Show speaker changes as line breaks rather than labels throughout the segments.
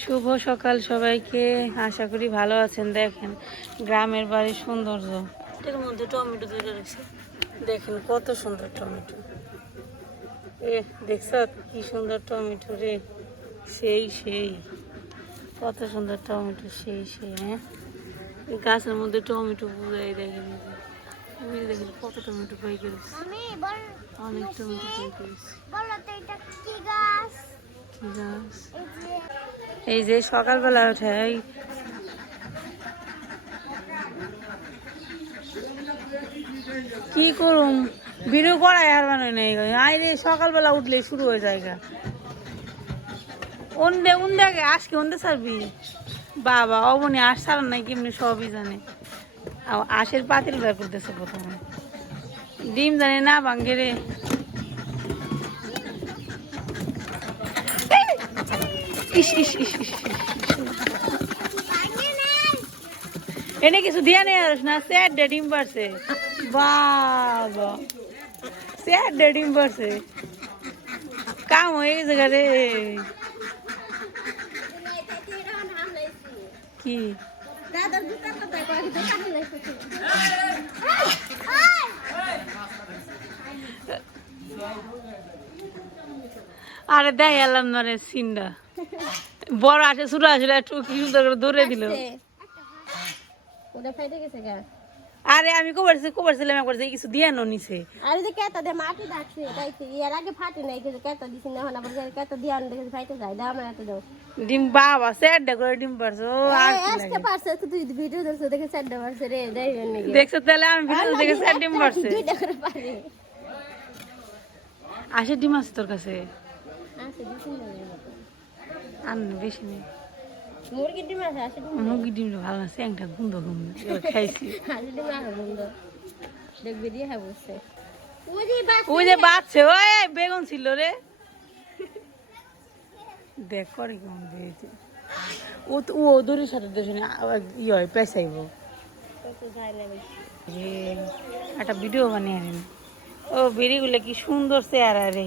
শুভ সকাল সবাইকে। আশা করি ভালো আছেন। দেখেন গ্রামের বাড়ির সৌন্দর্য। এর মধ্যে টমেটো তুলে রেখেছে দেখেন কত সুন্দর টমেটো। এ দেখছ? কি সুন্দর টমেটো রে। সেই সেই। কত সুন্দর টমেটো সেই সেই হ্যাঁ? এই গাছের মধ্যে টমেটো পুরাই দেখেন দেখেন। কত টমেটো পাই করেছে অনেক টমেটো পাই করেছে
এই যে
সকালবেলা উঠে, এই কি করুম? ভিডিও করাই আর মানে নেই আইরে সকালবেলা উঠলে শুরু হয়ে যায় গা। ওন্দে ওন্দে আগে আজকে ওন্দে সারবি বাবা, অবনি আস সারান নাই, কেমনি সবই জানে। আর আশের পাতিল বের করতেছে প্রথমে। ডিম জানে না ভাঙ্গে রে। ইস ইস ইস ইস এনে কিছু দিয়া নেই আর, না, স্যার ডিম পারছে। বাবা। স্যার ডিম পারছে। কাম হয়ে গেছে রে। কি? আরে দেখ এলাম না রে সিনটা বড় আসে ছোট আসলে একটু কি সুন্দর করে দৌড়ে দিল।
ওটা ফাইটে গেছে গা?
আরে আমি কবারছি কবারছিলাম একবার যে কিছু দিয়ে নো নিছে
আর যে কেতা দে মাটি ডাকছে তাইছে এর আগে ফাটে নাই কিছু কেতা দিছি না হন আবার কেতা দিয়ে আনতে গেছে ফাইটে যায় দাম না তো দাও।
ডিম বাবা স্যার করে ডিম পারছ আর
আজকে? পারছে তো তুই ভিডিও দেখছ দেখে চারটা পারছে রে দেবেন নাকি?
দেখছ তাহলে আমি ভিডিও দেখে স্যার ডিম পারছে।
দুইটা করে পারে।
আসে ডিম আছে তোর কাছে?
আছে দিছি না।
বেশি নেই।
মুরগির ডিম আছে আছে ডিম?
মুরগির ডিমটা ভালো না স্যাংটা গুন্দ গুন্দ খাইছি।
আছে আছে দিয়ে হ্যাঁ বসছে ওই যে
ওই বাচ্চা ওই বেগুন ছিল রে। দেখ করে কেমন ও তো ও দড়ির সাথে দেশে ই হয় পেঁচাইব। একটা ভিডিও বানিয়ে আনেন। ও বেরিগুলো কি সুন্দর চেহারা রে।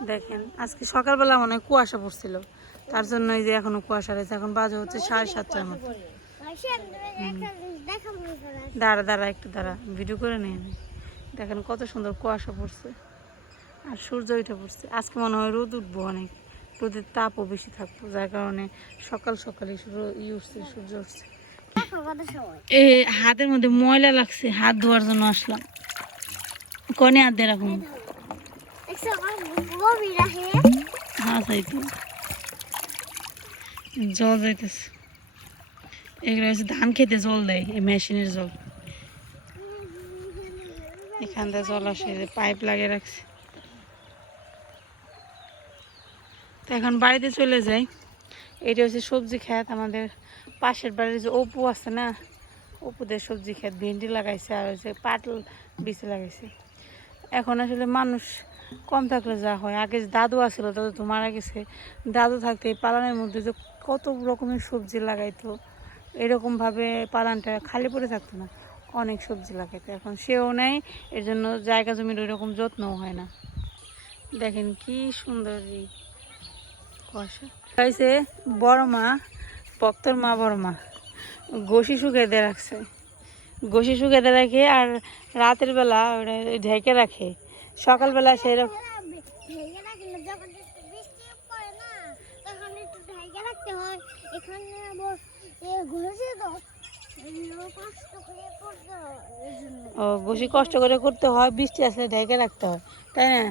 না
দেখেন,
আজকে সকালবেলা মনে হয় কুয়াশা পড়ছিল। তার জন্য এই যে এখনও কুয়াশা রয়েছে, এখন বাজে হচ্ছে সাড়ে সাতটার মতো। দাঁড়া দাঁড়া, একটু দাঁড়া ভিডিও করে নিয়ে আমি দেখেন কত সুন্দর কুয়াশা পড়ছে। আর সূর্য উঠে পড়ছে। আজকে মনে হয় রোদ উঠবো অনেক। রোদের তাপও বেশি থাকব, যার কারণে সকাল সকালে ই উঠছে, সূর্য উঠছে। এ, হাতের মধ্যে ময়লা লাগছে, হাত ধোয়ার জন্য আসলাম। কনে হাত দিয়ে রাখুন। হ্যাঁ জল যাইতেছে। এগুলো হচ্ছে ধান খেতে জল দেয়, এই মেশিনের জল। এখান থেকে জল আসে পাইপ লাগিয়ে রাখছে। তো এখন বাড়িতে চলে যাই। এটা হচ্ছে সবজি ক্ষেত, আমাদের পাশের বাড়ির যে অপু আছে না, অপুদের সবজি ক্ষেত, ভেন্ডি লাগাইছে আর হচ্ছে পাটল, বিচে লাগাইছে। এখন আসলে মানুষ কম থাকলে যা হয়। আগে দাদু আসছিল দাদু তো মারা গেছে। দাদু থাকতে এই পালানের মধ্যে যে কত রকমের সবজি লাগাইতো, এরকমভাবে পালানটা খালি পড়ে থাকতো না, অনেক সবজি লাগাইতো। এখন সেও নেই এর জন্য জায়গা জমির ওই রকম যত্নও হয় না। দেখেন কি সুন্দর এই কুয়াশা। হয়েছে বড় মা, ভক্তর মা বড় মা। গোসি দিয়ে রাখছে। গোসি দিয়ে রাখে আর রাতের বেলা ওটা ঢেকে রাখে। সকালবেলা সেই রকম
ভেঙে রাখলে যখন একটু বৃষ্টি পড়ে না তখন একটু ঢেকে রাখতে এখানে আবার এ ঘুরেছে তো এগুলো কষ্ট করে করতে এই জন্য
ও, বেশি কষ্ট করে করতে হয়, বৃষ্টি আসলে ঢেকে রাখতে হয়, তাই না?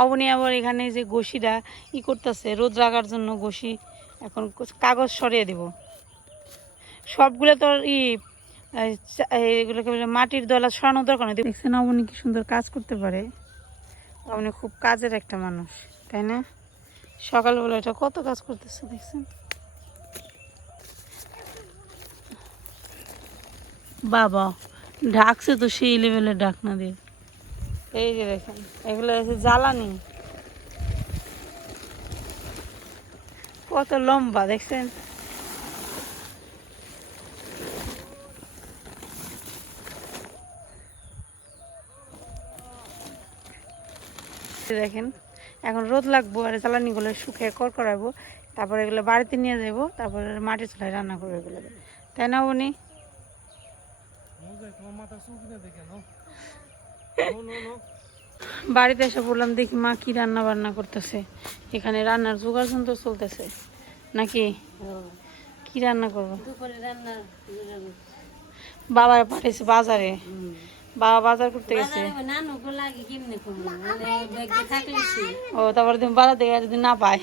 অবনি আবার এখানে যে ঘষিটা ই করতেছে, রোদ রাখার জন্য ঘষি, এখন কাগজ সরিয়ে দেব। সবগুলো তো ই এগুলোকে বলে মাটির দলা সরানোর দরকার নেই। দেখছেন অবনি কি সুন্দর কাজ করতে পারে। অবনি খুব কাজের একটা মানুষ, তাই না? সকালবেলা এটা কত কাজ করতেছে, দেখছেন? বাবা, ঢাকছে তো সেই লেভেলের ঢাকনা দিয়ে। এই যে দেখেন, এগুলো হচ্ছে জ্বালানি। কত লম্বা, দেখছেন? দেখেন এখন রোদ লাগবো আর জ্বালানিগুলো শুকিয়ে কর করাবো তারপরে এগুলো বাড়িতে নিয়ে যাব তারপরে মাটি চুলায় রান্না করব এগুলো। তাই না উনি? বাড়িতে এসে বললাম দেখি মা কি রান্না বান্না করতেছে। এখানে রান্নার জোগাড় যন্ত্র চলতেছে। নাকি? কি রান্না করব?
দুপুরে রান্না
বাবা পাঠিয়েছে বাজারে। বাবা বাজার করতে গেছে।
নানু গো লাগে কেমনে করব? মানে
ও তারপরে তুমি বাজার থেকে যদি না পায়।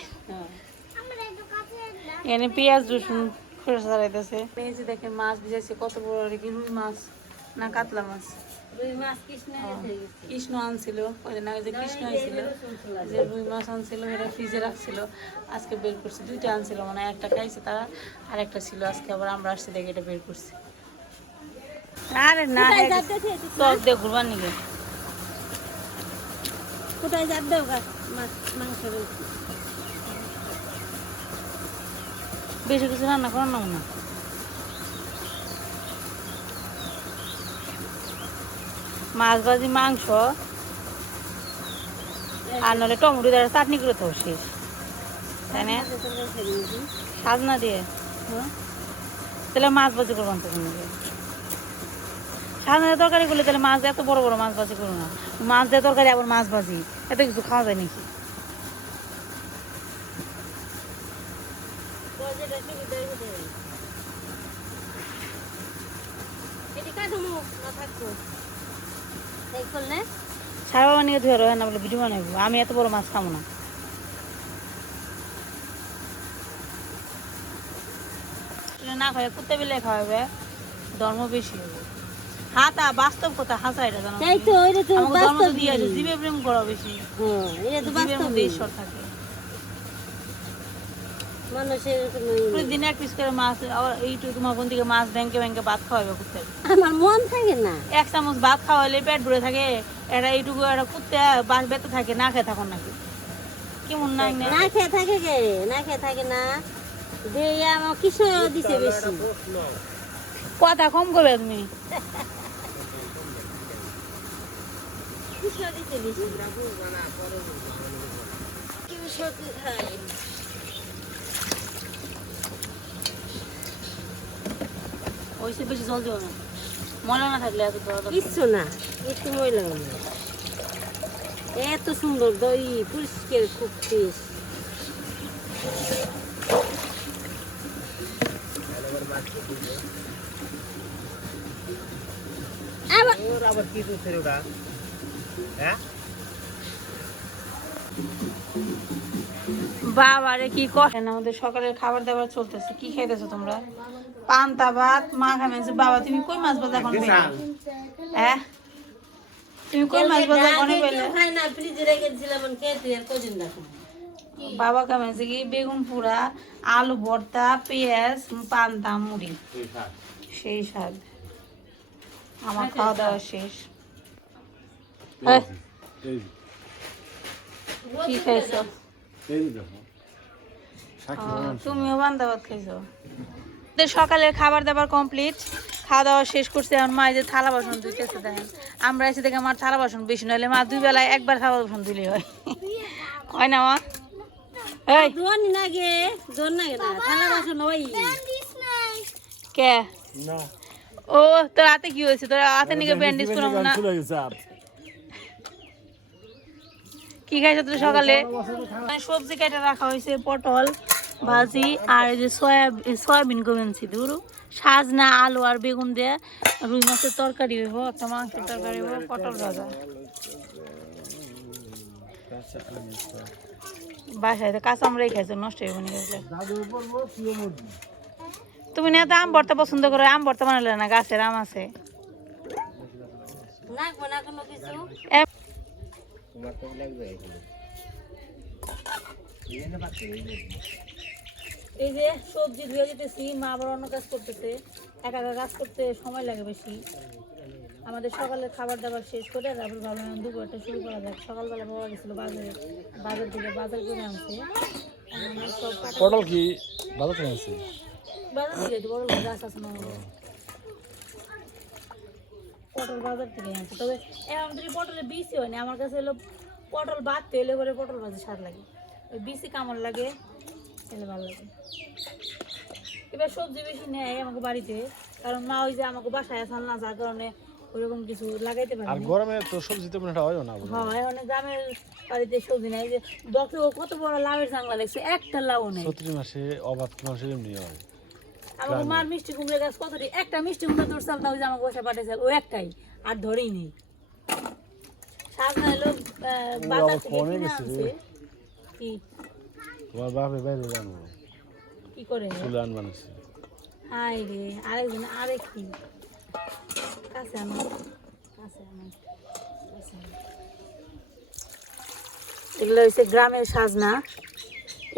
এখানে পেঁয়াজ রসুন যে মাছ ভিজাইছে কত বড় কি রুই মাছ না কাতলা মাছ।
কৃষ্ণ
আনছিল ওই দিন আগে যে কৃষ্ণ আনছিল। যে রুই মাছ আনছিল সেটা ফ্রিজে রাখছিল। আজকে বের করছে দুইটা আনছিল মানে একটা খাইছে তারা আর একটা ছিল। আজকে আবার আমরা আসছি দেখে এটা বের করছি। আরে না চক দিয়ে ঘুরবার
কোথায় দেও মাংস
বেশি কিছু রান্না করার নাও না। মাছ ভাজি মাংস আর নাহলে টমেটো দিয়ে চাটনি করে তো শেষ। তাই না? সাজনা দিয়ে। তাহলে মাছ ভাজি করবেন তখন দিয়ে তরকারি করলে তাহলে মাছ এত বড় বড় মাছ ভাজি করো না। মাছ দিয়ে তরকারি, আবার মাছ ভাজি। এত কিছু খাওয়া যায় নাকি? আমি এত বড় মাছ খাব না। না কুত্তে খাওয়াবে ধর্ম বেশি হবে। হাতা বাস্তব কথা হাসা এটা জানো
তাই তো এটা তো
আমাকে ধর্ম তো
বাস্তব
দিয়ে আছে জীবে প্রেম করা বেশি।
হ্যাঁ এটা তো বাস্তব
ঈশ্বর থাকে।
মানুষের কোনো ই নেই।
প্রতিদিন এক পিস করে মাছ আবার এইটু তোমার কোন থেকে মাছ ব্যাংকে ব্যাংকে ভাত খাওয়াবে কুত্তে।
আমার মন থাকে না।
এক চামচ ভাত খাওয়াইলে পেট ভরে থাকে এটা এইটুকু একটা কুত্তে বাস বেঁচে থাকে না খেয়ে থাকুন নাকি? কেমন না?
না খেয়ে থাকে কে না খেয়ে থাকে না? দিয়ে আমার কিশোর দিছে বেশি?
কথা কম করবে তুমি।
কিশোর দিছে বেশি কিশোর খায়
ওইসে বেশি জল দিও না না থাকলে এত
কিচ্ছু না একটু ময়লা নেই এত সুন্দর দই পরিষ্কার খুব ফ্রেশ আবার
কি দুধ ওটা হ্যাঁ?
বাবারে কি করেন আমাদের সকালের খাবার দাবার চলতেছে। কি খাইতেছো তোমরা? পান্তা ভাত মা বাবা তুমি কই মাছ ভাজা এখন হ্যাঁ? তুমি কই মাছ ভাজা এখন পেলে
খাই না ফ্রিজে রেখে দিছিলাম খেতে আর কদিন দেখো
বাবা কি? বেগুন পোড়া আলু ভর্তা পেঁয়াজ পান্তা মুড়ি। সেই স্বাদ আমার খাওয়া দাওয়া শেষ। কি খাইছো? তুমিও বান্দা ভাত খাইছো? আমাদের সকালের খাবার দাবার কমপ্লিট খাওয়া দাওয়া শেষ করছে এখন মা এই যে থালা বাসন ধুইতেছে দেখেন। আমরা এসে দেখে আমার থালা বাসন বেশি নইলে মা দুই বেলায় একবার থালা বাসন ধুলে হয়। হয় না মা? এই।
নাগে দোন নাগে না থালা বাসন ওই।
কে?
না।
ও তোর হাতে কি হয়েছে? তোর হাতে নিকে ব্যান্ডেজ করব না? কি খাইছো তুই সকালে? মানে সবজি কেটে রাখা হয়েছে পটল ভাজি আর এই যে সয়াবিন সয়াবিন গোবেনছি দুরু সাজনা আলু আর বেগুন দিয়ে রুই মাছের তরকারি হইব একটা মাংসের তরকারি হইব পটল ভাজা। বাসায় তো কাঁচা আমরাই খাইছো নষ্ট হইব নি তুমি না তো আম ভর্তা পছন্দ করো আম ভর্তা বানালে না গাছের আম আছে?
না কোনো কিছু?
তোমার তো লাগবে
এই যে সবজি ধুয়ে দিতেছি মা আবার অন্য কাজ করতেছে। একা একা কাজ করতে সময় লাগে বেশি। আমাদের সকালের খাবার দাবার শেষ করে তারপর ভাবলাম দুপুরটা শুরু করা যাক। সকালবেলা বাবা গেছিল বাজারে বাজার থেকে বাজার করে আনছে।
পটল কি ভালো থেকে আছে
বাজার থেকে বড় গাছ আছে না। পটল বাজার থেকে আনছে তবে এখন যদি পটলের বিসি হয় না আমার কাছে হলো পটল বাদতে হলে করে পটল ভাজি স্বাদ লাগে। ওই বিসি কামড় লাগে তাহলে ভালো লাগে। এবার সবজি বেশি নেয় আমাকে বাড়িতে কারণ মা ওই যে আমাকে বাসায় আসাল না যার কারণে ওইরকম কিছু লাগাইতে পারে
আর গরমে তো সবজি তেমন একটা হয় না
হ্যাঁ অনেক গ্রামের বাড়িতে সবজি নেই। যে বকে ও কত বড় লাভের জাংলা দেখছে একটা লাউ নেই।
চৈত্রি মাসে অবাধ মাসে এমনি হয়।
আমার মার মিষ্টি কুমড়ে গাছ কতটি একটা মিষ্টি কুমড়া ধরছিলাম না ওই যে আমাকে বসে ও একটাই আর ধরেই নেই। সাজনা এলো আহ, বাজার থেকে কিনে আনছে। কি?
তোমার বাপে বাইরে জানো
কি করে?
চুলে আন
হাই রে আরেকজন আরেক কি কাছে আনো কাছে আনো। এগুলো হচ্ছে গ্রামের সাজনা।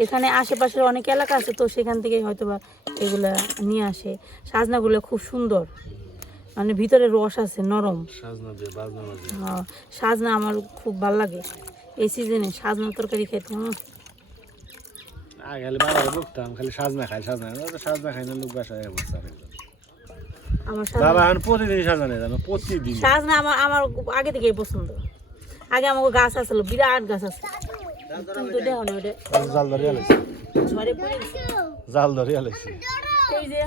এখানে আশেপাশের অনেক এলাকা আছে তো সেখান থেকে হয়তো বা এগুলা নিয়ে আসে। সাজনাগুলো খুব সুন্দর। মানে ভিতরে রস আছে নরম।
সাজনা
আমার খুব ভালো লাগে। এই সিজনে সাজনা তরকারি খেতে
খালি সাজনা খাই সাজনা সাজনা খাই না লোক বাসায়
আমার সাজনা আমার আমার আগে থেকেই পছন্দ। আগে আমাকে গাছ আসলো বিরাট গাছ আছে। কিন্তু দেখো না ওটা। পড়ে।
জাল ধরিয়া লাইছে
এই যে।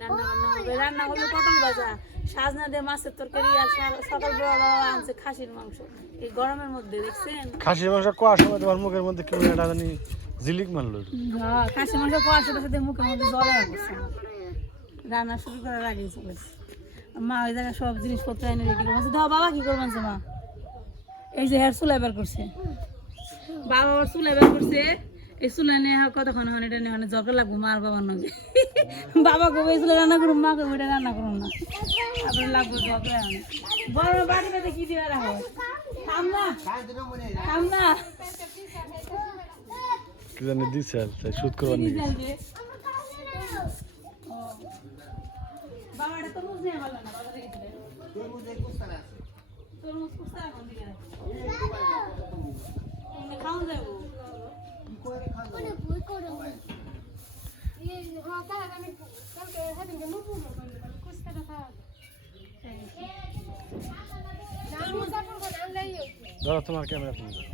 রান্না বান্না হবে রান্না হবে পটল ভাজা। সাজনা দিয়ে মাছের তরকারি আর বাবা আনছে খাসির মাংস। এই গরমের মধ্যে দেখছেন?
খাসির মাংস কোয়ার সময় তোমার মুখের মধ্যে কেমন একটা জানি? জিলিক মারলো
হ্যাঁ খাসির মাংস খাওয়ার সাথে সাথে মুখের মধ্যে জলে আসছে রান্না শুরু করার আগেই মা ওই জায়গায় সব জিনিসপত্র এনে রেডি করে বলছে দাও বাবা কি করবেন মা। এই যে হেয়ার চুলা বের করছে। বাবা চুলা বের করছে। এই চুলা নিয়ে কতক্ষণ হন এটা নিয়ে জবটা লাগবো মার বাবার নগে বাবা কবে এই চুলা রান্না করুন মা কবে এটা রান্না করুন না। লাগবো বড় বাড়ি কি দিয়ে রাখো?
কি জানি দিছে আর তাই শুট করবার নিয়ে
ভালো খাওয়া যাব।
ধরো তোমার ক্যামেরা তুমি ধরো।